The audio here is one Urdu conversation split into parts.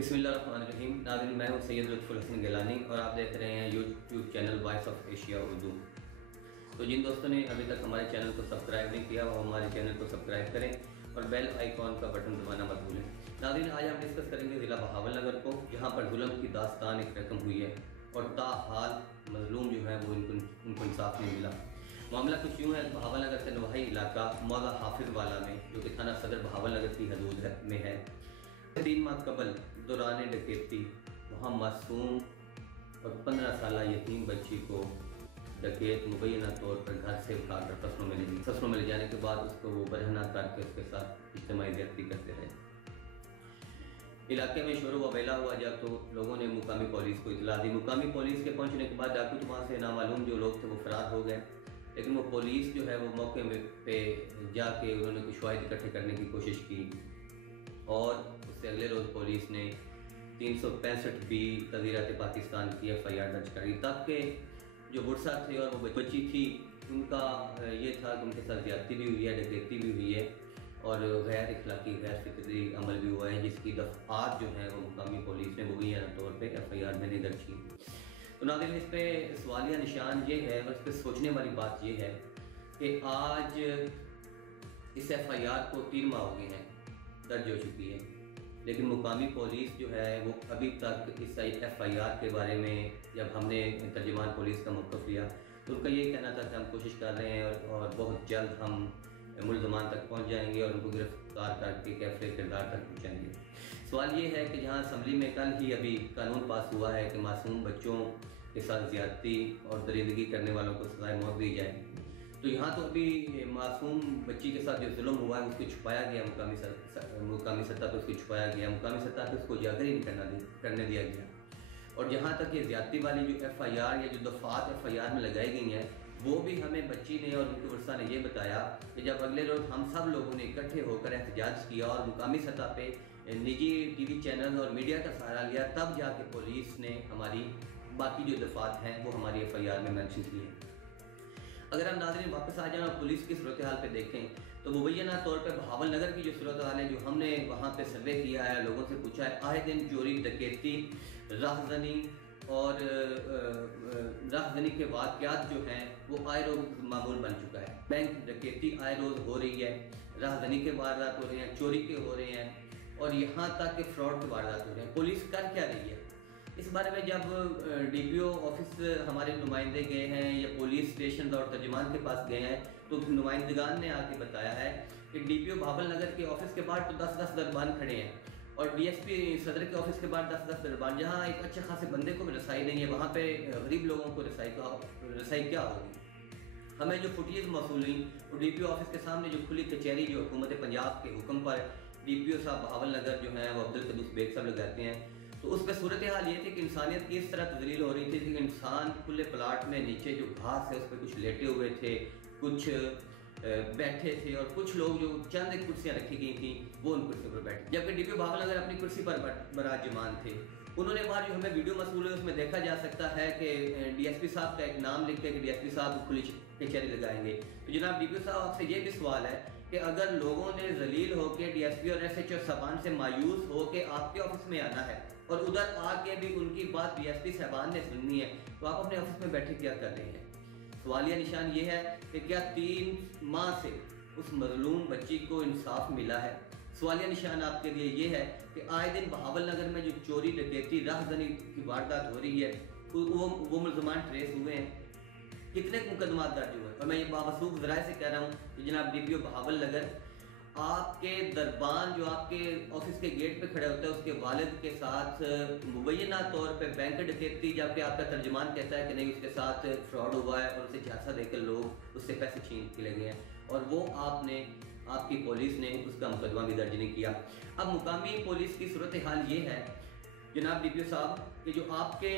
بسم اللہ الرحمن الرحیم. ناظرین، میں ہوں سید لطف الحسن گیلانی اور آپ دیکھ رہے ہیں YouTube channel Voice of Asia Urdu. تو جن دوستوں نے ابھی تک ہمارے چینل کو سبسکرائب نہیں کیا وہ ہمارے چینل کو سبسکرائب کریں اور بیل آئیکن کا بٹن دبانا مت بھولیں. ناظرین، آج ہم ڈسکس کریں گے ضلع بہاولنگر کو، جہاں پر ظلم کی داستان ایک رقم ہوئی ہے اور تاحال مظلوم جو ہے وہ ان کو انصاف نہیں ملا. معاملہ کچھ یوں ہے، بہاولنگر سے نواحی علاقہ موضع حافظ والا میں، جو کہ تھانہ صدر بہاولنگر کی حدود میں ہے، 3 ماہ قبل دوران ڈکیتی وہاں معصوم اور 15 سالہ یتیم بچی کو ڈکیت مبینہ طور پر گھر سے اٹھا کر فصلوں میں لے جانے کے بعد اس کو وہ برہنہ کر کے اس کے ساتھ اجتماعی زیادتی کرتے رہے. علاقے میں شور و ویلا ہوا جب تو لوگوں نے مقامی پولیس کو اطلاع دی. مقامی پولیس کے پہنچنے کے بعد ڈاکو وہاں سے نامعلوم جو لوگ تھے وہ فرار ہو گئے، لیکن وہ پولیس جو ہے وہ موقع پہ جا کے انہوں نے کچھ شواہد اکٹھے کرنے کی کوشش کی اور اس سے اگلے روز پولیس نے 365 تذیرات پاکستان کی FIR درج کری. تب کہ جو ورثہ تھے اور وہ بچی تھی، ان کا یہ تھا کہ ان کے ساتھ زیادتی بھی ہوئی ہے، ڈکیتی بھی ہوئی ہے اور غیر اخلاقی غیر فطری عمل بھی ہوا ہے، جس کی دفعات جو ہیں وہ مقامی پولیس نے مبینہ طور پہ FIR میں نہیں درج کی. تو ناظرین، اس پہ سوالیہ نشان یہ ہے اور اس پہ سوچنے والی بات یہ ہے کہ آج اس FIR کو 3 ماہ ہو گئے ہیں درج ہو چکی ہے، لیکن مقامی پولیس جو ہے وہ ابھی تک اس FIR کے بارے میں، جب ہم نے ترجمان پولیس کا موقف لیا تو ان کا یہ کہنا تھا کہ ہم کوشش کر رہے ہیں اور بہت جلد ہم ملزمان تک پہنچ جائیں گے اور ان کو گرفتار کر کے کیفر کردار تک پہنچائیں گے. سوال یہ ہے کہ جہاں اسمبلی میں کل ہی ابھی قانون پاس ہوا ہے کہ معصوم بچوں کے ساتھ زیادتی اور درندگی کرنے والوں کو سزائے موت دی جائے، تو یہاں تو ابھی معصوم بچی کے ساتھ جو ظلم ہوا ہے اس کو چھپایا گیا، مقامی سطح پہ اس کو چھپایا گیا، مقامی سطح پہ اس کو اجاگر ہی نہیں کرنے دیا گیا. اور جہاں تک یہ زیادتی والی جو FIR یا جو دفعات FIR میں لگائی گئی ہیں، وہ بھی ہمیں بچی نے اور ان کے ورثہ نے یہ بتایا کہ جب اگلے روز ہم سب لوگوں نے اکٹھے ہو کر احتجاج کیا اور مقامی سطح پہ نجی TV چینل اور میڈیا کا سہارا لیا، تب جا کے پولیس نے ہماری باقی جو دفعات ہیں وہ ہماری FIR میں مینشن کی ہیں. اگر ہم ناظرین واپس آ جائیں اور پولیس کی صورتحال پہ دیکھیں تو مبینہ طور پہ بہاولنگر کی جو صورتحال ہے، جو ہم نے وہاں پہ سروے کیا ہے، لوگوں سے پوچھا ہے، آئے دن چوری ڈکیتی راہزنی اور راہزنی کے واقعات جو ہیں وہ آئے روز معمول بن چکا ہے. بینک ڈکیتی آئے روز ہو رہی ہے، راہزنی کے واردات ہو رہے ہیں، چوری کے ہو رہے ہیں اور یہاں تک کہ فراڈ کے واردات ہو رہے ہیں. پولیس کر کیا رہی ہے اس بارے میں؟ جب DPO آفس ہمارے نمائندے گئے ہیں یا پولیس اسٹیشن اور ترجمان کے پاس گئے ہیں تو نمائندگان نے آ کے بتایا ہے کہ DPO بہاولنگر کے آفس کے باہر تو 10 دربان کھڑے ہیں اور DSP صدر کے آفس کے باہر 10 دربان. جہاں ایک اچھے خاصے بندے کو بھی رسائی نہیں ہے، وہاں پہ غریب لوگوں کو رسائی کیا ہوگی؟ ہمیں جو فوٹیج موصول ہوئی وہ DPO آفس کے سامنے جو کھلی کچہری جو حکومت پنجاب کے حکم پر DPO صاحب بہاولنگر جو ہیں وہ عبدالقدوس بیگ صاحب لگاتے ہیں، تو اس پہ صورتحال یہ تھی کہ انسانیت کی اس طرح تذلیل ہو رہی تھی کہ انسان کھلے پلاٹ میں نیچے جو گھاس ہے اس پہ کچھ لیٹے ہوئے تھے، کچھ بیٹھے تھے اور کچھ لوگ جو چند ایک کرسیاں رکھی گئی تھیں وہ ان کرسیوں پر بیٹھے، جبکہ DPO بہاولنگر اپنی کرسی پر براجمان تھے. انہوں نے وہاں جو ہمیں ویڈیو موصول ہے اس میں دیکھا جا سکتا ہے کہ DSP صاحب کا ایک نام لکھ کے کہ DSP صاحب کھلی کچہری لگائیں گے. تو جناب DPO صاحب آپ سے یہ بھی سوال ہے کہ اگر لوگوں نے ذلیل ہو کے DSP اور SHO صاحبان سے مایوس ہو کے آپ کے آفس میں آنا ہے اور ادھر آ کے بھی ان کی بات DSP صاحبان نے سننی ہے، تو آپ اپنے آفس میں بیٹھے کیا کر رہے ہیں؟ سوالیہ نشان یہ ہے کہ کیا 3 ماہ سے اس مظلوم بچی کو انصاف ملا ہے؟ سوالیہ نشان آپ کے لیے یہ ہے کہ آئے دن بہاولنگر میں جو چوری ڈکیتی راہزنی کی واردات ہو رہی ہے وہ ملزمان ٹریس ہوئے ہیں؟ کتنے مقدمات درج ہوئے؟ اور میں یہ باوثوق ذرائع سے کہہ رہا ہوں کہ جناب DPO بہاولنگر آپ کے دربان جو آپ کے آفس کے گیٹ پہ کھڑے ہوتا ہے اس کے والد کے ساتھ مبینہ طور پہ بینک ڈکیتی، جبکہ آپ کا ترجمان کہتا ہے کہ نہیں اس کے ساتھ فراڈ ہوا ہے اور اسے جھانسا دے کر لوگ اس سے پیسے چھین کے لے گئے ہیں، اور وہ آپ کی پولیس نے اس کا مقدمہ بھی درج نہیں کیا. اب مقامی پولیس کی صورتحال یہ ہے جناب DPO صاحب کہ جو آپ کے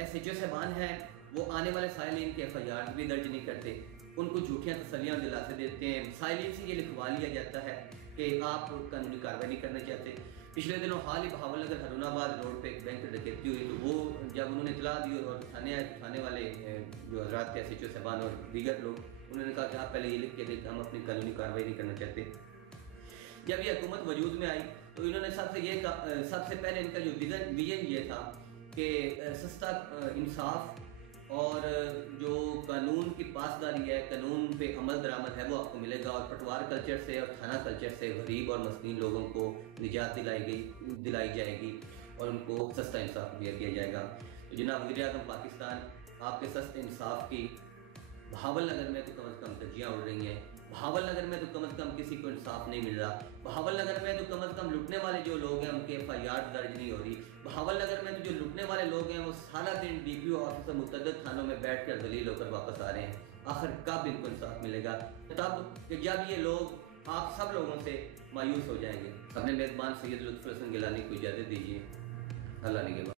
SHO صاحبان ہیں وہ آنے والے سائلین کے FIR بھی درج نہیں کرتے، ان کو جھوٹیاں تسلیاں دلاسے دیتے ہیں، سائلین سے یہ لکھوا لیا جاتا ہے کہ آپ قانونی کارروائی نہیں کرنا چاہتے. پچھلے دنوں حال ہی بہاولنگر ہرون آباد روڈ پہ ایک بینک ڈکیتی ہوئی، تو وہ جب انہوں نے اطلاع دی اور تھانے والے جو حضرات کے SHO صاحبان اور دیگر لوگ، انہوں نے کہا کہ آپ پہلے یہ لکھ کے دیں کہ ہم اپنی قانونی کارروائی نہیں کرنا چاہتے. جب یہ حکومت وجود میں آئی تو تو انہوں نے سب سے پہلے ان کا جو ویژن یہ تھا کہ سستا انصاف اور جو قانون کی پاسداری ہے، قانون پہ عمل درآمد ہے، وہ آپ کو ملے گا، اور پٹوار کلچر سے اور تھانہ کلچر سے غریب اور مسکین لوگوں کو نجات دلائی جائے گی اور ان کو سستا انصاف دیا جائے گا۔ تو جناب وزیر اعظم پاکستان، آپ کے سستے انصاف کی بہاولنگر میں تو کم از کم دھجیاں اڑ رہی ہیں، بہاولنگر میں تو کم از کم کسی کو انصاف نہیں مل رہا، بہاولنگر میں تو کم از کم لٹنے والے جو لوگ ہیں ان کے FIR درج نہیں ہو رہی، بہاولنگر میں تو جو لٹنے والے لوگ ہیں وہ سارا دن DPO آفس اور متعدد تھانوں میں بیٹھ کر ذلیل ہو کر واپس آ رہے ہیں۔ آخر کب ان کو انصاف ملے گا؟ تب کہ جب یہ لوگ آپ سب لوگوں سے مایوس ہو جائیں گے۔ اپنے میزبان سید لطف حسن گیلانی کو اجازت دیجیے۔ اللہ نگہبان۔